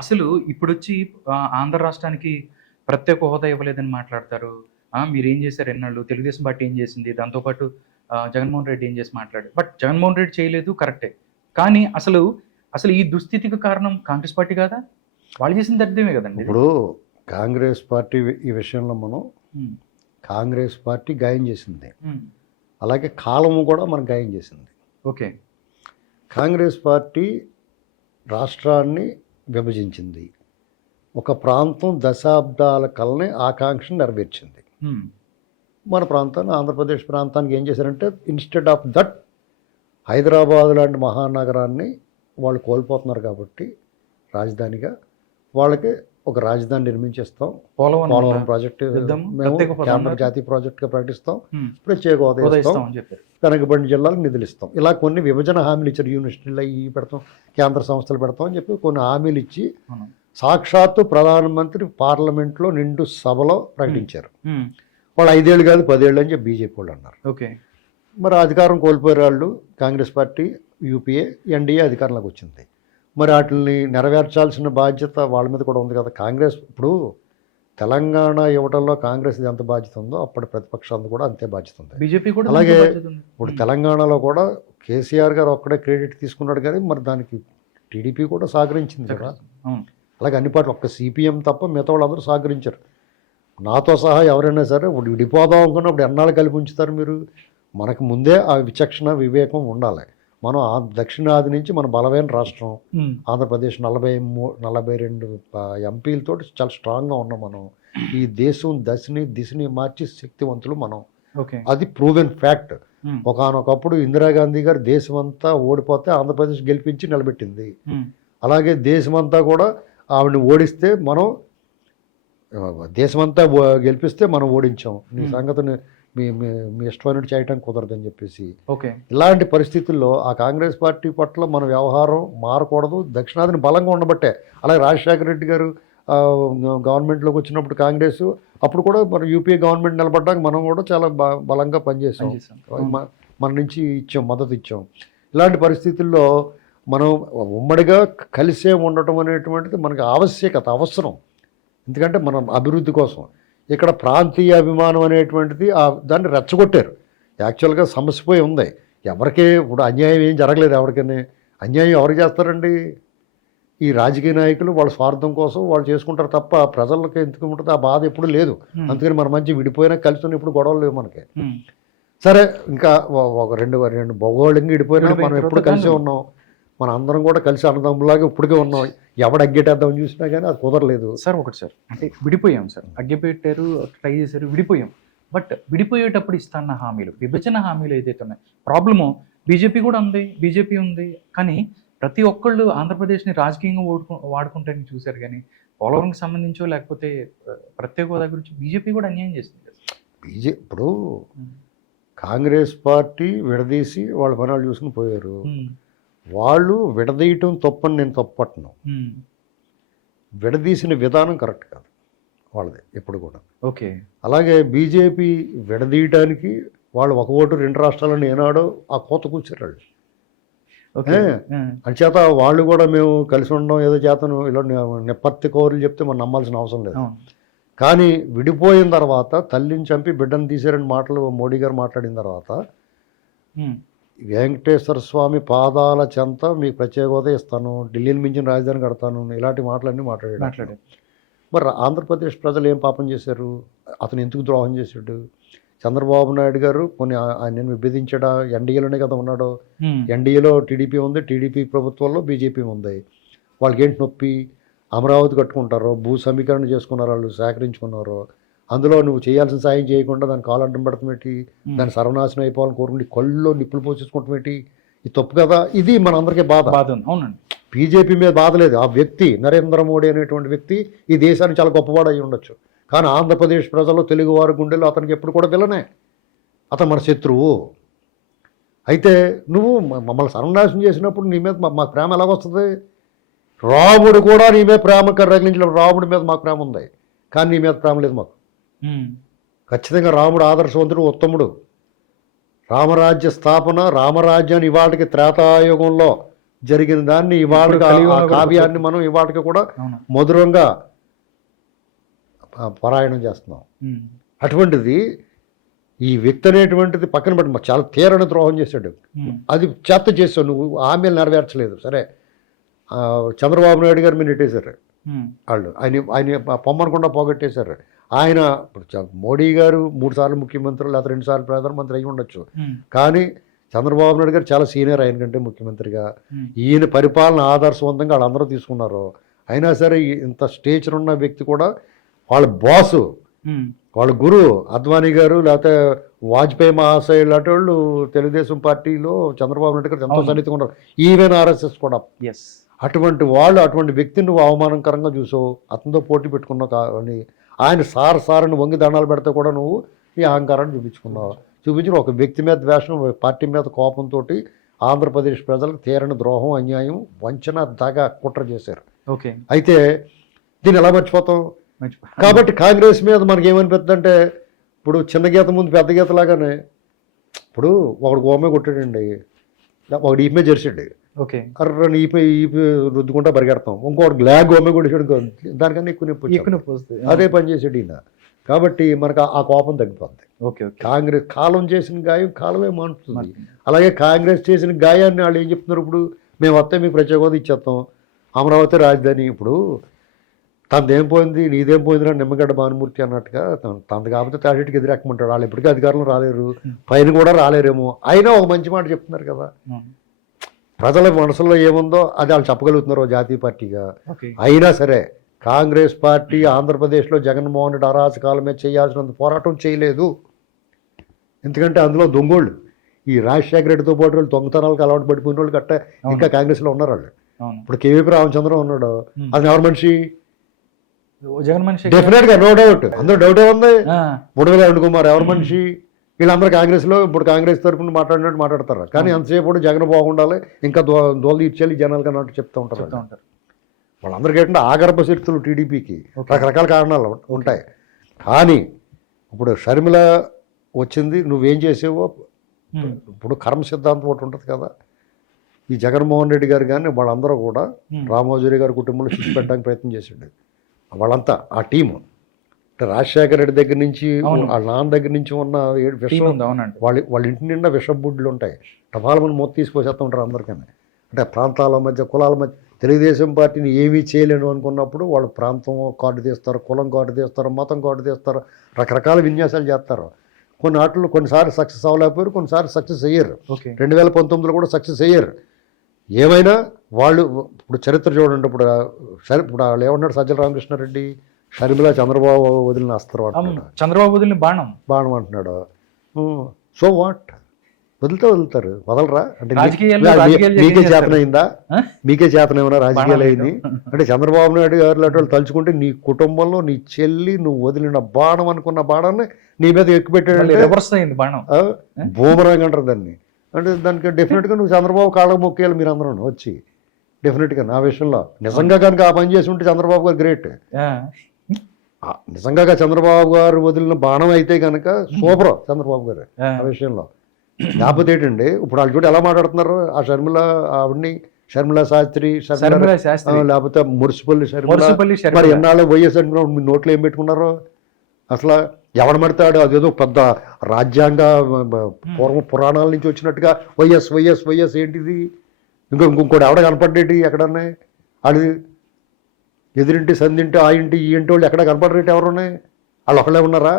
అసలు ఇప్పుడు వచ్చి ఆంధ్ర రాష్ట్రానికి ప్రత్యేక హోదా ఇవ్వలేదని మాట్లాడతారు. మీరు ఏం చేశారు ఎన్నాళ్ళు? తెలుగుదేశం పార్టీ ఏం చేసింది? దాంతోపాటు జగన్మోహన్ రెడ్డి ఏం చేసి మాట్లాడారు? బట్ జగన్మోహన్ రెడ్డి చేయలేదు కరెక్టే. కానీ అసలు అసలు ఈ దుస్థితికి కారణం కాంగ్రెస్ పార్టీ కాదా? వాళ్ళు చేసిన దరిద్రమే కదండి. ఇప్పుడు కాంగ్రెస్ పార్టీ ఈ విషయంలో మనం కాంగ్రెస్ పార్టీ గాయం చేసింది. అలాగే కాలము కూడా మనం గాయం చేసింది. ఓకే. కాంగ్రెస్ పార్టీ రాష్ట్రాన్ని విభజించింది. ఒక ప్రాంతం దశాబ్దాల కల్ని ఆకాంక్షను నెరవేర్చింది. మన ప్రాంతాన్ని ఆంధ్రప్రదేశ్ ప్రాంతానికి ఏం చేశారంటే ఇన్స్టెడ్ ఆఫ్ దట్ హైదరాబాద్ లాంటి మహానగరాన్ని వాళ్ళు కోల్పోతున్నారు కాబట్టి రాజధానిగా వాళ్ళకి ఒక రాజధాని నిర్మించేస్తాం. పోలవరం పోలవరం ప్రాజెక్టు మేము. జాతీయ ప్రాజెక్టుగా ప్రకటిస్తాం. ప్రత్యేక హోదా ఇస్తాం. వెనకబడిన జిల్లాలకు నిధులు ఇస్తాం ఇలా కొన్ని విభజన హామీలు ఇచ్చారు. యూనివర్సిటీలు అవి పెడతాం. కేంద్ర సంస్థలు పెడతాం అని చెప్పి కొన్ని హామీలు ఇచ్చి. సాక్షాత్తు ప్రధానమంత్రి పార్లమెంట్లో నిండు సభలో ప్రకటించారు. వాళ్ళు ఐదేళ్ళు కాదు పదేళ్ళు అని చెప్పి బీజేపీ వాళ్ళు అన్నారు. ఓకే. మరి అధికారం కోల్పోయే వాళ్ళు. కాంగ్రెస్ పార్టీ యూపీఏ ఎన్డీఏ అధికారంలోకి వచ్చింది. మరి వాటిని నెరవేర్చాల్సిన బాధ్యత వాళ్ళ మీద కూడా ఉంది కదా. కాంగ్రెస్ ఇప్పుడు తెలంగాణ ఇవ్వడంలో కాంగ్రెస్ ఎంత బాధ్యత ఉందో అప్పటి ప్రతిపక్షాలకు కూడా అంతే బాధ్యత ఉంది. బీజేపీ కూడా అలాగే. ఇప్పుడు తెలంగాణలో కూడా కేసీఆర్ గారు ఒక్కడే క్రెడిట్ తీసుకున్నాడు కానీ మరి దానికి టీడీపీ కూడా సహకరించింది కదా. అలాగే అన్ని పార్టీలు ఒక్క సిపిఎం తప్ప మిగతా వాళ్ళందరూ సహకరించారు. నాతో సహా ఎవరైనా సరే ఇప్పుడు విడిపోదాం అనుకున్నప్పుడు ఎన్నాళ్ళు కలిపి ఉంచుతారు మీరు? మనకు ముందే ఆ విచక్షణ వివేకం ఉండాలి. మనం ఆ దక్షిణాది నుంచి మన బలమైన రాష్ట్రం ఆంధ్రప్రదేశ్ నలభై మూ నలభై రెండు ఎంపీలతో చాలా స్ట్రాంగ్గా ఉన్నాం మనం. ఈ దేశం దశని దిశని మార్చి శక్తివంతులు మనం. ఓకే. అది ప్రూవెన్ ఫ్యాక్ట్ ఒకనొకప్పుడు ఇందిరాగాంధీ గారు దేశమంతా ఓడిపోతే ఆంధ్రప్రదేశ్ గెలిపించి నిలబెట్టింది. అలాగే దేశమంతా కూడా ఆవిడని ఓడిస్తే మనం దేశమంతా గెలిపిస్తే మనం ఓడించాం. నీ. సంగతిని మీ మీ ఇష్టమైనట్టు చేయటం కుదరదని చెప్పేసి. ఓకే. ఇలాంటి పరిస్థితుల్లో ఆ కాంగ్రెస్ పార్టీ పట్ల మన వ్యవహారం మారకూడదు. దక్షిణాదిని బలంగా ఉండబట్టే. అలాగే రాజశేఖర రెడ్డి గారు గవర్నమెంట్లోకి వచ్చినప్పుడు కాంగ్రెస్ అప్పుడు కూడా మన యూపీఏ గవర్నమెంట్ నిలబడ్డాక మనం కూడా చాలా బ- బలంగా పనిచేసాం మన నుంచి ఇచ్చాం మద్దతు ఇచ్చాం. ఇలాంటి పరిస్థితుల్లో మనం ఉమ్మడిగా కలిసే ఉండటం అనేటువంటిది మనకి ఆవశ్యకత అవసరం. ఎందుకంటే మనం అభివృద్ధి కోసం. ఇక్కడ ప్రాంతీయ అభిమానం అనేటువంటిది ఆ దాన్ని రెచ్చగొట్టారు. యాక్చువల్గా సమస్యపోయి ఉంది. ఎవరికే ఇప్పుడు అన్యాయం ఏం జరగలేదు ఎవరికైనా. అన్యాయం ఎవరు చేస్తారండి? ఈ రాజకీయ నాయకులు వాళ్ళ స్వార్థం కోసం వాళ్ళు చేసుకుంటారు తప్ప ప్రజలకు ఎందుకు ఉంటుంది? ఆ బాధ ఎప్పుడు లేదు. అందుకని మన మంచి విడిపోయినా కలిసి ఉన్న ఇప్పుడు గొడవలు లేవు మనకి. సరే ఇంకా ఒక రెండు రెండు భౌగోళికంగా విడిపోయినా విడిపోయిన మనం ఎప్పుడు కలిసే ఉన్నాం. మన అందరం కూడా కలిసి అన్నదమ్ములాగా ఇప్పటికే ఉన్నాం. ఎవడు అగ్గేటేద్దామని చూసినా కానీ అది కుదరలేదు. సార్ ఒకటి సార్. అంటే విడిపోయాం సార్. అగ్గెపెట్టారు ట్రై చేశారు విడిపోయాం. బట్ విడిపోయేటప్పుడు ఇస్తాన్న హామీలు విభజన హామీలు ఏదైతే ఉన్నాయి ప్రాబ్లము బీజేపీ కూడా ఉంది బీజేపీ ఉంది. కానీ ప్రతి ఒక్కళ్ళు ఆంధ్రప్రదేశ్ని రాజకీయంగా ఓడుకు వాడుకుంటారని చూశారు కానీ పోలవరంకి సంబంధించో లేకపోతే ప్రత్యేక హోదా గురించి బీజేపీ కూడా అన్యాయం చేస్తుంది. బీజే ఇప్పుడు కాంగ్రెస్ పార్టీ విడదీసి వాళ్ళ పనాలు చూసుకుని పోయారు. వాళ్ళు విడదీయటం తప్పని నేను తప్పట్ను ఉమ్, విడదీసిన విధానం కరెక్ట్ కాదు. వాళ్ళది ఎప్పుడు కూడా. ఓకే. అలాగే బీజేపీ విడదీయటానికి వాళ్ళు ఒక ఓటు రెండు రాష్ట్రాలను ఏనాడో ఆ కోత? ఉమ్, అంచేత వాళ్ళు కూడా మేము కలిసి ఉండడం ఏదో చేతను ఇలా నెప్పత్తి కౌరులు చెప్తే మనం నమ్మాల్సిన అవసరం లేదు. కానీ విడిపోయిన తర్వాత తల్లిని చంపి బిడ్డను తీసారని మాటలు మోడీ గారు మాట్లాడిన తర్వాత వెంకటేశ్వర స్వామి పాదాల చెంత మీకు ప్రత్యేక హోదా ఇస్తాను. ఢిల్లీని మించిన రాజధాని కడతాను. ఇలాంటి మాటలన్నీ మాట్లాడాడు. మాట్లాడారు మరి ఆంధ్రప్రదేశ్ ప్రజలు ఏం పాపం చేశారు? అతను ఎందుకు ద్రోహం చేశాడు? చంద్రబాబు నాయుడు గారు కొన్ని ఆయన విభేదించాడా? ఎన్డీఏలోనే కదా ఉన్నాడు. ఎన్డీఏలో టీడీపీ ఉంది టీడీపీ ప్రభుత్వంలో బీజేపీ ఉంది. వాళ్ళకి ఏంటి నొప్పి? అమరావతి కట్టుకుంటారో? భూ సమీకరణ చేసుకున్నారు వాళ్ళు? సేకరించుకున్నారు అందులో నువ్వు చేయాల్సిన సాయం చేయకుండా దాని కాలు అడ్డం పెడతాం ఏంటి? ఉమ్. దాని సర్వనాశనం అయిపోవాలని కోరుకుంటే కళ్ళలో నిప్పులు పోసేసుకుంటాం ఏంటి? ఇది తప్పు కదా? ఇది మనందరికీ బాధ. బాధ అవునండి. బీజేపీ మీద బాధ లేదు. ఆ వ్యక్తి నరేంద్ర మోడీ అనేటువంటి వ్యక్తి ఈ దేశానికి చాలా గొప్పవాడు అయి ఉండొచ్చు. కానీ ఆంధ్రప్రదేశ్ ప్రజలు తెలుగువారి గుండెల్లో అతనికి ఎప్పుడు కూడా విలనే అతను మన శత్రువు. అయితే నువ్వు మమ్మల్ని సర్వనాశనం చేసినప్పుడు నీ మీద మా- మాకు ప్రేమ ఎలాగొస్తుంది రాముడు కూడా నీ మీద ప్రేమ రగిలించినప్పుడు రాముడి మీద మాకు ప్రేమ ఉంది. కానీ నీ మీద ప్రేమ లేదు మాకు. ఖచ్చితంగా రాముడు ఆదర్శవంతుడు ఉత్తముడు. రామరాజ్య స్థాపన రామరాజ్యాన్ని ఇవాళకి త్రేతాయుగంలో జరిగిన దాన్ని ఇవాళ కావ్యాన్ని మనం ఇవాళకి కూడా మధురంగా పారాయణం చేస్తున్నాం. అటువంటిది ఈ వ్యక్తి అనేటువంటిది పక్కన పెట్టి చాలా తీరని ద్రోహం చేశాడు. అది చేత చేసావు నువ్వు హామీలు నెరవేర్చలేదు. సరే చంద్రబాబు నాయుడు గారు మీరు నెట్టేశారు. వాళ్ళు. ఆయన ఆయన పొమ్మనకుండా పోగొట్టేశారు. ఆయన ఇప్పుడు మోడీ గారు మూడు సార్లు ముఖ్యమంత్రి లేదా రెండు సార్లు ప్రధానమంత్రి అయి ఉండొచ్చు. కానీ చంద్రబాబు నాయుడు గారు చాలా సీనియర్ ఆయన కంటే ముఖ్యమంత్రిగా. ఈయన పరిపాలన ఆదర్శవంతంగా వాళ్ళందరూ తీసుకున్నారు అయినా సరే ఇంత స్టేచర్ ఉన్న వ్యక్తి కూడా వాళ్ళ బాసు. వాళ్ళ గురువు అద్వానీ గారు లేకపోతే వాజ్పేయి మహాశయ లాంటి వాళ్ళు తెలుగుదేశం పార్టీలో చంద్రబాబు నాయుడు గారు ఎంతో. సన్నిహితంగా ఉన్నారు ఈవెన్ ఆర్ఎస్ఎస్ కూడా ఎస్ అటువంటి వాళ్ళు అటువంటి వ్యక్తిని నువ్వు అవమానకరంగా చూసావు అతనితో పోటీ పెట్టుకున్నావు కానీ ఆయన సార్ సార్ని వంగి దండాలు పెడితే కూడా నువ్వు ఈ అహంకారాన్ని చూపించుకున్నావు. చూపించిన ఒక వ్యక్తి మీద ద్వేషం పార్టీ మీద కోపంతో ఆంధ్రప్రదేశ్ ప్రజలకు తీరని ద్రోహం అన్యాయం వంచన దగ కుట్ర చేశారు. ఓకే. అయితే దీన్ని ఎలా మర్చిపోతాం? కాబట్టి కాంగ్రెస్ మీద మనకి ఏమనిపిస్తుంది అంటే ఇప్పుడు చిన్న గీత ముందు పెద్ద గీత లాగానే ఇప్పుడు ఒకడు గోమే కొట్టాడండి ఒకడు ఈపే జరిసాడు ఓకే. అర్రని ePay ePay రుద్దుకుంటా పరిగెడతాం. ఇంకోటి గ్లాగ్ గోమే ఇంకో దానికన్నా ఎక్కువ నొప్పి ఎక్కువ. నొప్పి వస్తుంది. అదే పని చేసాడు ఈయన. కాబట్టి మనకు ఆ- కోపం తగ్గిపోద్ది. ఓకే కాంగ్రెస్ కాలం చేసిన గాయం కాలమే మానుతుంది. అలాగే కాంగ్రెస్ చేసిన గాయాన్ని వాళ్ళు ఏం చెప్తున్నారు ఇప్పుడు? మేము వస్తే మీకు ప్రత్యేక హోదా ఇచ్చేస్తాం. అమరావతి రాజధాని ఇప్పుడు తనదేం పోయింది నీదేం పోయిందిరా నిమ్మగడ్డ భానుమూర్తి అన్నట్టుగా తన- తనది కాకపోతే తాడేటికి ఎదురెక్కమంటాడు వాళ్ళు ఎప్పటికీ అధికారంలో రాలేరు. పైన కూడా రాలేరేమో. అయినా ఒక మంచి మాట చెప్తున్నారు కదా. ప్రజల మనసులో ఏముందో అది వాళ్ళు చెప్పగలుగుతున్నారు జాతీయ పార్టీగా. అయినా సరే కాంగ్రెస్ పార్టీ ఆంధ్రప్రదేశ్లో జగన్మోహన్ రెడ్డి అరాచకాల మీద చేయాల్సినంత పోరాటం చేయలేదు. ఎందుకంటే అందులో దొంగోళ్ళు. ఈ రాజశేఖర రెడ్డితో పాటు వాళ్ళు దొంగతనాలకు అలవాటు పడిపోయిన వాళ్ళు కట్ట ఇంకా కాంగ్రెస్లో ఉన్నారు వాళ్ళు. ఇప్పుడు కేవీపీ రామచంద్రం ఉన్నాడు. అది ఎవరి మనిషి? జగన్ మనిషి డెఫినెట్గా నో డౌట్ అందరూ డౌటే ఉంది? ఆ, బుడగల అరుణ్ కుమార్ ఎవరి మనిషి? వీళ్ళందరూ కాంగ్రెస్లో ఇప్పుడు కాంగ్రెస్ తరఫున మాట్లాడినట్టు మాట్లాడతారు? కానీ అంతసేపు కూడా జగన్ బాగుండాలి ఇంకా దో దోలు ఇచ్చేయాలి జనాలు అన్నట్టు చెప్తూ ఉంటారు వాళ్ళందరికీ ఏంటంటే ఆగర్భ శక్తులు టీడీపీకి రకరకాల కారణాలు ఉంటాయి. కానీ ఇప్పుడు షర్మిల వచ్చింది నువ్వేం చేసావో. ఇప్పుడు కర్మ సిద్ధాంతం ఒకటి ఉంటుంది కదా. ఈ జగన్మోహన్ రెడ్డి గారు కానీ వాళ్ళందరూ కూడా. రామోజీరావు గారి కుటుంబంలో శిక్ష పెట్టడానికి ప్రయత్నం చేసిండు. వాళ్ళంతా ఆ టీము. రాజశేఖర రెడ్డి దగ్గర నుంచి. వాళ్ళ నాన్న దగ్గర నుంచి ఉన్న విషం అవునండి. వాళ్ళ వాళ్ళ ఇంటి నిండా విషబుడ్లు ఉంటాయి. టపాల మంది మొత్తం తీసుకొచ్చేస్తూ ఉంటారు అందరికీ అంటే ప్రాంతాల మధ్య కులాల మధ్య తెలుగుదేశం పార్టీని ఏమీ చేయలేను అనుకున్నప్పుడు వాళ్ళు ప్రాంతం కార్డు తీస్తారు కులం కార్డు తీస్తారు మతం కార్డు తీస్తారు రకరకాల విన్యాసాలు చేస్తారు. కొన్ని ఆటలు కొన్నిసార్లు సక్సెస్ అవ్వలేకపోయారు కొన్నిసార్లు సక్సెస్ అయ్యారు. రెండు వేల పంతొమ్మిదిలో కూడా సక్సెస్ అయ్యారు. ఏమైనా వాళ్ళు ఇప్పుడు చరిత్ర చూడండి ఇప్పుడు సరే ఇప్పుడు వాళ్ళు ఏమన్నాడు సజ్జల రామకృష్ణారెడ్డి షర్మిల చంద్రబాబు వదిలిన అస్త్రం అవును. అంటున్నాడు చంద్రబాబు వదిలిన బాణం. బాణం అంటున్నాడు. So what? వదిలితే వదులుతారు. వదలరా? అంటే మీ- రాజకీయాల్లో మీ- రాజకీయాలు మీకే చేస్తారు. చేతనైందా? ఆ? మీకే చేతనేమన్నా రాజకీయాలు అయింది? అంటే చంద్రబాబు నాయుడు గారు లాంటి వాళ్ళు తలుచుకుంటే నీ కుటుంబంలో నీ చెల్లి నువ్వు వదిలిన బాణం అనుకున్న బాణాన్ని నీ మీద మళ్ళీ రివర్స్ అయింది బాణం. బూమరాంగ్ అంటారు దాన్ని. అంటే దానికి డెఫినెట్గా నువ్వు చంద్రబాబు కాళ్ళకు మొక్కేయాలి మీరు అందరూ వచ్చి డెఫినెట్గా నా విషయంలో. నిజంగా కనుక ఆ పని చేసి ఉంటే చంద్రబాబు గారు గ్రేట్ ఆ, నిజంగా చంద్రబాబు గారు వదిలిన బాణం అయితే కనుక సూపర్ చంద్రబాబు గారు ఆ, విషయంలో. లేకపోతే ఏంటండి ఇప్పుడు వాళ్ళు చూడు ఎలా మాట్లాడుతున్నారు? ఆ షర్మిల ఆవిడ్ని షర్మిల శాస్త్రి లేకపోతే మురిసిపల్లి షర్మిల. మరి ఎన్నాళ్ళు వైఎస్ అంటున్నావు మీ నోట్లో ఏం పెట్టుకున్నారు? అసలు ఎవడు మడతాడు? అదేదో పెద్ద రాజ్యాంగ పూర్వ పురాణాల నుంచి వచ్చినట్టుగా వైఎస్ వైఎస్ వైఎస్ ఏంటిది? ఇంకో ఇంకొకటి ఎవడ కనపడ్డేటి ఎక్కడన్నా? అది ఎదురింటి సందింటి ఆ ఇంటి ఈ ఇంటి వాళ్ళు ఎక్కడ కనపడరేటి ఎవరు ఉన్నాయి? వాళ్ళు ఒకళ్ళే ఉన్నారా?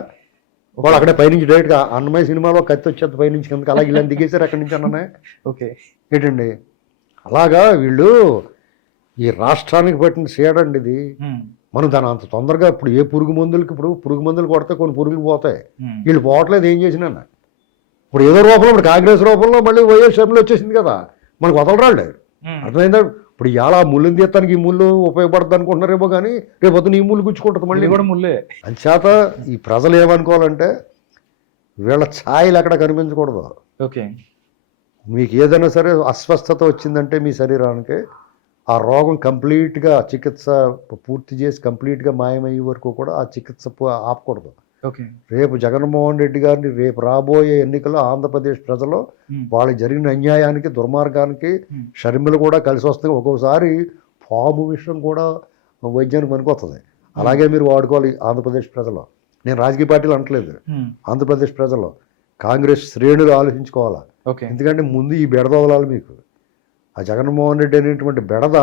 వాళ్ళు అక్కడే పైనుంచి డైరెక్ట్గా అన్నమయ్య సినిమాలో కత్తి వచ్చేది పైనుంచి కిందకి. అలాగే ఇలా దిగేశారు అక్కడి నుంచి అన్ననే ఓకే. ఏంటండి? అలాగా వీళ్ళు ఈ రాష్ట్రానికి పట్టిన సీడండి ఇది. మనం దాని అంత తొందరగా ఇప్పుడు ఏ పురుగు మందులకి ఇప్పుడు పురుగు మందులు కొడితే కొన్ని పురుగులు పోతాయి. వీళ్ళు పోవట్లేదు ఏం చేసినా ఇప్పుడు ఏదో రూపంలో ఇప్పుడు కాంగ్రెస్ రూపంలో మళ్ళీ వైఎస్ షర్మిల వచ్చేసింది కదా. మనకు వదలరాళ్ళు. అర్థమైందా? ఇప్పుడు ఇలా ముళ్ళుని తీస్తానికి ఈ ముళ్ళు ఉపయోగపడుతుంది అనుకుంటున్నారేమో కానీ రేపు పొద్దున ఈ ముళ్ళు గుచ్చుకుంటుంది మళ్ళీ. కూడా ముల్లే. అంచేత ఈ ప్రజలు ఏమనుకోవాలంటే వీళ్ళ ఛాయలు ఎక్కడ కనిపించకూడదు. ఓకే. మీకు ఏదైనా సరే అస్వస్థత వచ్చిందంటే మీ శరీరానికి ఆ రోగం కంప్లీట్గా చికిత్స పూర్తి చేసి కంప్లీట్గా మాయమయ్యే వరకు కూడా ఆ చికిత్స ఆపకూడదు. రేపు జగన్మోహన్ రెడ్డి గారిని రేపు రాబోయే ఎన్నికల్లో ఆంధ్రప్రదేశ్ ప్రజలు ఉమ్, వాళ్ళకి జరిగిన అన్యాయానికి దుర్మార్గానికి షర్మిలు కూడా కలిసి వస్తుంది ఒక్కొక్కసారి పాము విషయం కూడా వైద్యానికి పనికొస్తుంది అలాగే మీరు వాడుకోవాలి ఆంధ్రప్రదేశ్ ప్రజలు. నేను రాజకీయ పార్టీలు అనట్లేదు. ఆంధ్రప్రదేశ్ ప్రజలు. కాంగ్రెస్ శ్రేణులు ఆలోచించుకోవాలా. ఓకే. ఎందుకంటే ముందు ఈ బెడద వదలాలి మీకు. ఆ జగన్మోహన్ రెడ్డి అనేటువంటి బెడద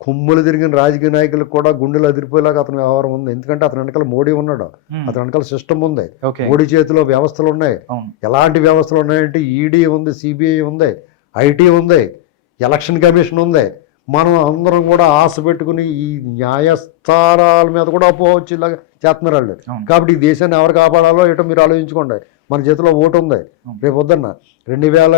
కొమ్ములు తిరిగిన రాజకీయ నాయకులకు కూడా గుండెలు అదిరిపోయేలాగా అతని వ్యవహారం ఉంది. ఎందుకంటే అతని వెనకాల మోడీ ఉన్నాడు. ఉమ్, అతని వెనకాల సిస్టమ్ ఉంది. మోడీ చేతిలో వ్యవస్థలు ఉన్నాయి. ఎలాంటి వ్యవస్థలు ఉన్నాయంటే ఈడీ ఉంది సిబిఐ ఉంది ఐటీ ఉంది ఎలక్షన్ కమిషన్ ఉంది. మనం అందరం కూడా ఆశ పెట్టుకుని ఈ న్యాయస్థానాల మీద కూడా వచ్చేలాగా చేస్తున్నారు వాళ్ళు. కాబట్టి ఈ దేశాన్ని ఎవరు కాపాడాలో ఏటో మీరు ఆలోచించుకోండి. మన చేతిలో ఓటు ఉంది. రేపు వద్దన్న రెండు వేల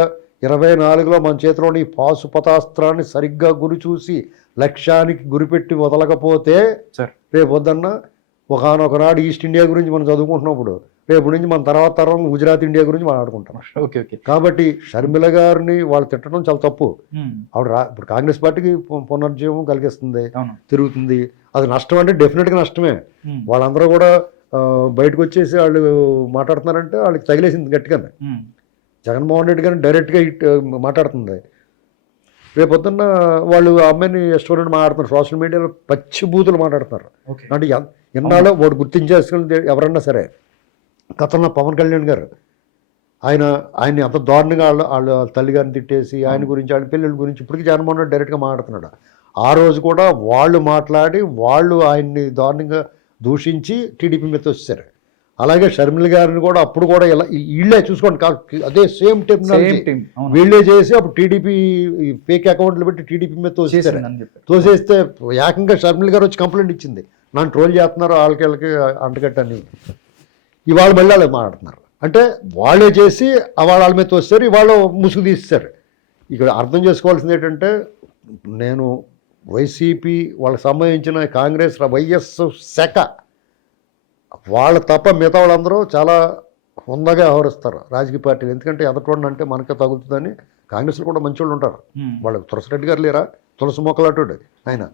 ఇరవై నాలుగులో మన చేతిలోని పాశుపతాస్త్రాన్ని సరిగ్గా గురి చూసి లక్ష్యానికి గురిపెట్టి వదలకపోతే సార్. రేపు వద్దన్న ఒకనొకనాడు ఈస్ట్ ఇండియా గురించి మనం చదువుకుంటున్నప్పుడు రేపు నుంచి మన తర్వాత తరం గుజరాత్ ఇండియా గురించి మాట్లాడుకుంటాం ఓకే ఓకే. కాబట్టి షర్మిల గారిని వాళ్ళు తిట్టడం చాలా తప్పు. ఆవిడ ఇప్పుడు కాంగ్రెస్ పార్టీకి పునర్జీవం కలిగిస్తుంది తిరుగుతుంది. అది నష్టం అంటే డెఫినెట్గా నష్టమే. వాళ్ళందరూ కూడా బయటకు వచ్చేసి వాళ్ళు మాట్లాడుతున్నారంటే వాళ్ళకి తగిలేసింది గట్టిగానే. జగన్మోహన్ రెడ్డి గారిని డైరెక్ట్గా ఇట్ మాట్లాడుతుంది. రేపు పొద్దున్న వాళ్ళు అమ్మాయిని రెస్టారెంట్ మాట్లాడుతున్నారు. సోషల్ మీడియాలో పచ్చి బూతులు మాట్లాడుతున్నారు. ఓకే. అంటే ఎన్- ఎన్నాళ్ళో వాడు గుర్తించేసుకుని ఎవరన్నా సరే. గతంలో పవన్ కళ్యాణ్ గారు ఆయన ఆయన్ని అంత దారుణంగా వాళ్ళ వాళ్ళ తల్లిగారిని తిట్టేసి ఆయన గురించి ఆయన పిల్లల గురించి ఇప్పటికీ జగన్మోహన్ రెడ్డి డైరెక్ట్గా మాట్లాడుతున్నాడు. ఆ రోజు కూడా వాళ్ళు మాట్లాడి వాళ్ళు ఆయన్ని దారుణంగా దూషించి టీడీపీ మీద వచ్చారు అలాగే షర్మిల గారిని కూడా అప్పుడు కూడా ఇలా వీళ్ళే చూసుకోండి. అదే సేమ్ టెక్నాలజీ వీళ్ళే చేసి అప్పుడు టీడీపీ ఫేక్ అకౌంట్లు పెట్టి టీడీపీ మీద చెప్పారు. తోసేస్తే ఏకంగా షర్మిల గారు వచ్చి కంప్లైంట్ ఇచ్చింది. నన్ను ట్రోల్ చేస్తున్నారు వాళ్ళకి వీళ్ళకి అంటగట్టని. ఇవాళ మళ్ళీ వాళ్ళు మాట్లాడుతున్నారు. అంటే వాళ్ళే చేసి వాళ్ళ వాళ్ళ మీద తోస్తారు ఇవాళ ముసుగు తీస్తారు ఇక్కడ అర్థం చేసుకోవాల్సింది ఏంటంటే నేను వైసీపీ వాళ్ళకి సంబంధించిన కాంగ్రెస్ వైఎస్ శాఖ వాళ్ళు తప్ప మిగతా వాళ్ళందరూ చాలా హుందాగా వ్యవహరిస్తారు రాజకీయ పార్టీలు. ఎందుకంటే ఎదటోడిని అంటే మనకే తగులుతుందని కాంగ్రెస్లో కూడా మంచి వాళ్ళు ఉంటారు వాళ్ళు తులసిరెడ్డి గారు లేరా? తులసి మొక్కలాటోడు ఆయన.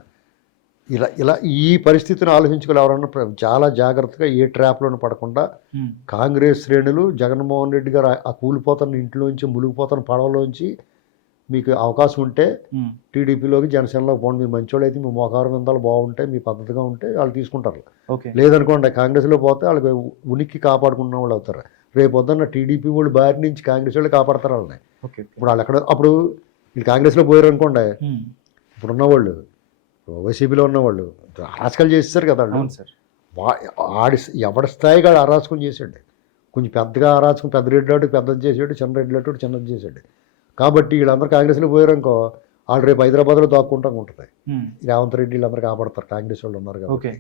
ఇలా ఇలా ఈ పరిస్థితిని ఆలోచించుకోవాలి ఎవరన్నా చాలా జాగ్రత్తగా ఏ ట్రాప్లోనూ పడకుండా కాంగ్రెస్ శ్రేణులు జగన్మోహన్ రెడ్డి గారు ఆ- ఆ కూలిపోతున్న ఇంట్లోంచి మునిగిపోతున్న పడవలోంచి మీకు అవకాశం ఉంటే టీడీపీలోకి జనసేనలోకి పోండి. మీరు మంచోళ్ళు అయితే మీ మోకారు విందాలు బాగుంటాయి మీ పద్ధతిగా ఉంటే వాళ్ళు తీసుకుంటారు. లేదనుకోండి కాంగ్రెస్లో పోతే వాళ్ళకి ఉనికి కాపాడుకున్న వాళ్ళు అవుతారు. రేపు పొద్దున్న టీడీపీ వాళ్ళు బారి నుంచి కాంగ్రెస్ వాళ్ళు కాపాడతారు వాళ్ళని. ఓకే. ఇప్పుడు వాళ్ళు ఎక్కడ అప్పుడు వీళ్ళు కాంగ్రెస్లో పోయారు అనుకోండి ఇప్పుడు ఉన్నవాళ్ళు వైసీపీలో ఉన్నవాళ్ళు అరాచకాలు చేస్తారు కదా వాళ్ళు. అవును సార్. వా- ఆడి ఎవడి స్థాయిగా అరాచకం చేశాడు? కొంచెం పెద్దగా అరాచకం పెద్ద రెడ్డి పెద్దది చేసాడు చిన్న రెడ్డి లాంటి చిన్నది చేశాడు. కాబట్టి వీళ్ళందరూ కాంగ్రెస్లో పోయారనుకో వాళ్ళు రేపు హైదరాబాద్లో దాక్కుంటా ఉంటుంది రేవంత్ రెడ్డి వీళ్ళందరూ కాపాడతారు. కాంగ్రెస్ వాళ్ళు ఉన్నారు కదా ఓకే.